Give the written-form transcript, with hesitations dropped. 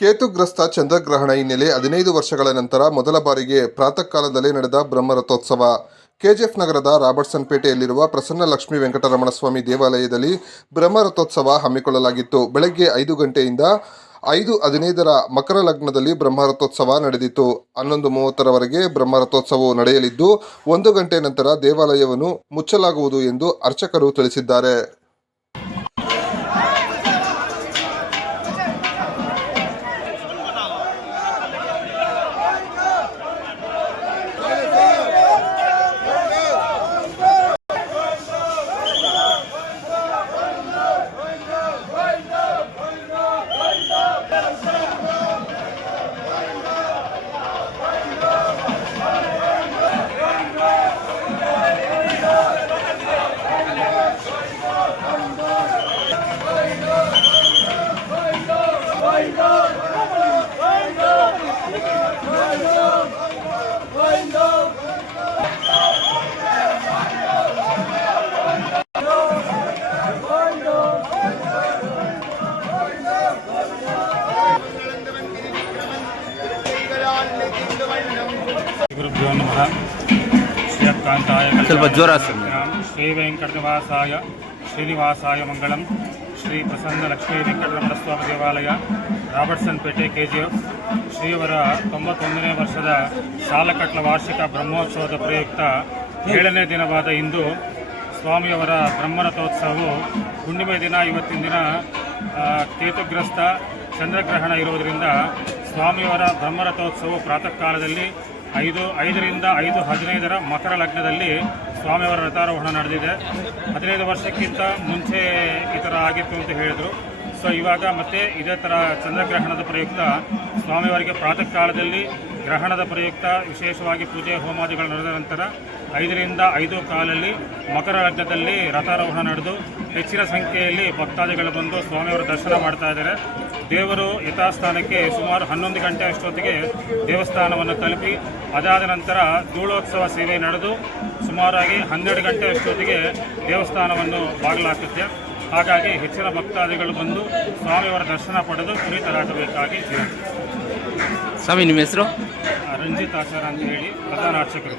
ಕೇತುಗ್ರಸ್ತ ಚಂದ್ರಗ್ರಹಣ ಹಿನ್ನೆಲೆ 15 ವರ್ಷಗಳ ನಂತರ ಮೊದಲ ಬಾರಿಗೆ ಪ್ರಾತಃ ಕಾಲದಲ್ಲೇ ನಡೆದ ಬ್ರಹ್ಮರಥೋತ್ಸವ. ಕೆಜಿಎಫ್ ನಗರದ ರಾಬರ್ಟ್ಸನ್ ಪೇಟೆಯಲ್ಲಿರುವ ಪ್ರಸನ್ನ ಲಕ್ಷ್ಮೀ ವೆಂಕಟರಮಣ ಸ್ವಾಮಿ ದೇವಾಲಯದಲ್ಲಿ ಬ್ರಹ್ಮರಥೋತ್ಸವ ಹಮ್ಮಿಕೊಳ್ಳಲಾಗಿತ್ತು. ಬೆಳಗ್ಗೆ 5 ಗಂಟೆಯಿಂದ 5:15 ಮಕರ ಲಗ್ನದಲ್ಲಿ ಬ್ರಹ್ಮರಥೋತ್ಸವ ನಡೆದಿತ್ತು. 11:30 ಬ್ರಹ್ಮರಥೋತ್ಸವವು ನಡೆಯಲಿದ್ದು 1 ಗಂಟೆ ನಂತರ ದೇವಾಲಯವನ್ನು ಮುಚ್ಚಲಾಗುವುದು ಎಂದು ಅರ್ಚಕರು ತಿಳಿಸಿದ್ದಾರೆ. गुरुभ्यो नमः। श्रीकांताय श्री वेंकटनिवासाय श्रीनिवासाय मंगलम। श्री प्रसन्न लक्ष्मी वेंकटरमण स्वामी देवालय राबर्ट्सन पेटे केजीएफ ಶ್ರೀಯವರ 91ನೇ ವರ್ಷದ ಸಾಲಕಟ್ಲ ವಾರ್ಷಿಕ ಬ್ರಹ್ಮೋತ್ಸವದ ಪ್ರಯುಕ್ತ 7ನೇ ದಿನವಾದ ಇಂದು ಸ್ವಾಮಿಯವರ ಬ್ರಹ್ಮರಥೋತ್ಸವವು ಹುಣ್ಣಿಮೆ ದಿನ ಇವತ್ತಿನ ದಿನ ಕೇತುಗ್ರಸ್ತ ಚಂದ್ರಗ್ರಹಣ ಇರುವುದರಿಂದ ಸ್ವಾಮಿಯವರ ಬ್ರಹ್ಮರಥೋತ್ಸವವು ಪ್ರಾತಃ ಕಾಲದಲ್ಲಿ 5ರಿಂದ 5:15 ಮಕರ ಲಗ್ನದಲ್ಲಿ ಸ್ವಾಮಿಯವರ ರಥಾರೋಹಣ ನಡೆದಿದೆ. 15 ವರ್ಷಕ್ಕಿಂತ ಮುಂಚೆ ಈ ಥರ ಆಗಿತ್ತು ಅಂತ ಹೇಳಿದರು. ಸೊ ಇವಾಗ ಮತ್ತೆ ಇದೇ ಥರ ಚಂದ್ರಗ್ರಹಣದ ಪ್ರಯುಕ್ತ ಸ್ವಾಮಿಯವರಿಗೆ ಪ್ರಾತಃ ಕಾಲದಲ್ಲಿ ಗ್ರಹಣದ ಪ್ರಯುಕ್ತ ವಿಶೇಷವಾಗಿ ಪೂಜೆ ಹೋಮಾದಿಗಳು ನಡೆದ ನಂತರ 5ರಿಂದ 5:15 ಮಕರ ಲಗ್ನದಲ್ಲಿ ರಥಾರೋಹಣ ನಡೆದು ಹೆಚ್ಚಿನ ಸಂಖ್ಯೆಯಲ್ಲಿ ಭಕ್ತಾದಿಗಳು ಬಂದು ಸ್ವಾಮಿಯವರ ದರ್ಶನ ಮಾಡ್ತಾ ಇದ್ದಾರೆ. ದೇವರು ಯಥಾಸ್ಥಾನಕ್ಕೆ ಸುಮಾರು 11 ಗಂಟೆ ಅಷ್ಟೊತ್ತಿಗೆ ದೇವಸ್ಥಾನವನ್ನು ತಲುಪಿ ಅದಾದ ನಂತರ ಧೂಳೋತ್ಸವ ಸೇವೆ ನಡೆದು ಸುಮಾರಾಗಿ 12 ಗಂಟೆ ಅಷ್ಟೊತ್ತಿಗೆ ದೇವಸ್ಥಾನವನ್ನು ಬಾಗಿಲಾಗುತ್ತೆ. ಹಾಗಾಗಿ ಹೆಚ್ಚಿನ ಭಕ್ತಾದಿಗಳು ಬಂದು ಸ್ವಾಮಿಯವರ ದರ್ಶನ ಪಡೆದು ಪುನೀತರಾಗಬೇಕಾಗಿ ಸ್ವಾಮಿ ನಿಮ್ಮ ಹೆಸರು? ರಂಜಿತ್ ಆಚಾರ ಅಂತ ಹೇಳಿ ಪ್ರಧಾನ ಅರ್ಚಕರು.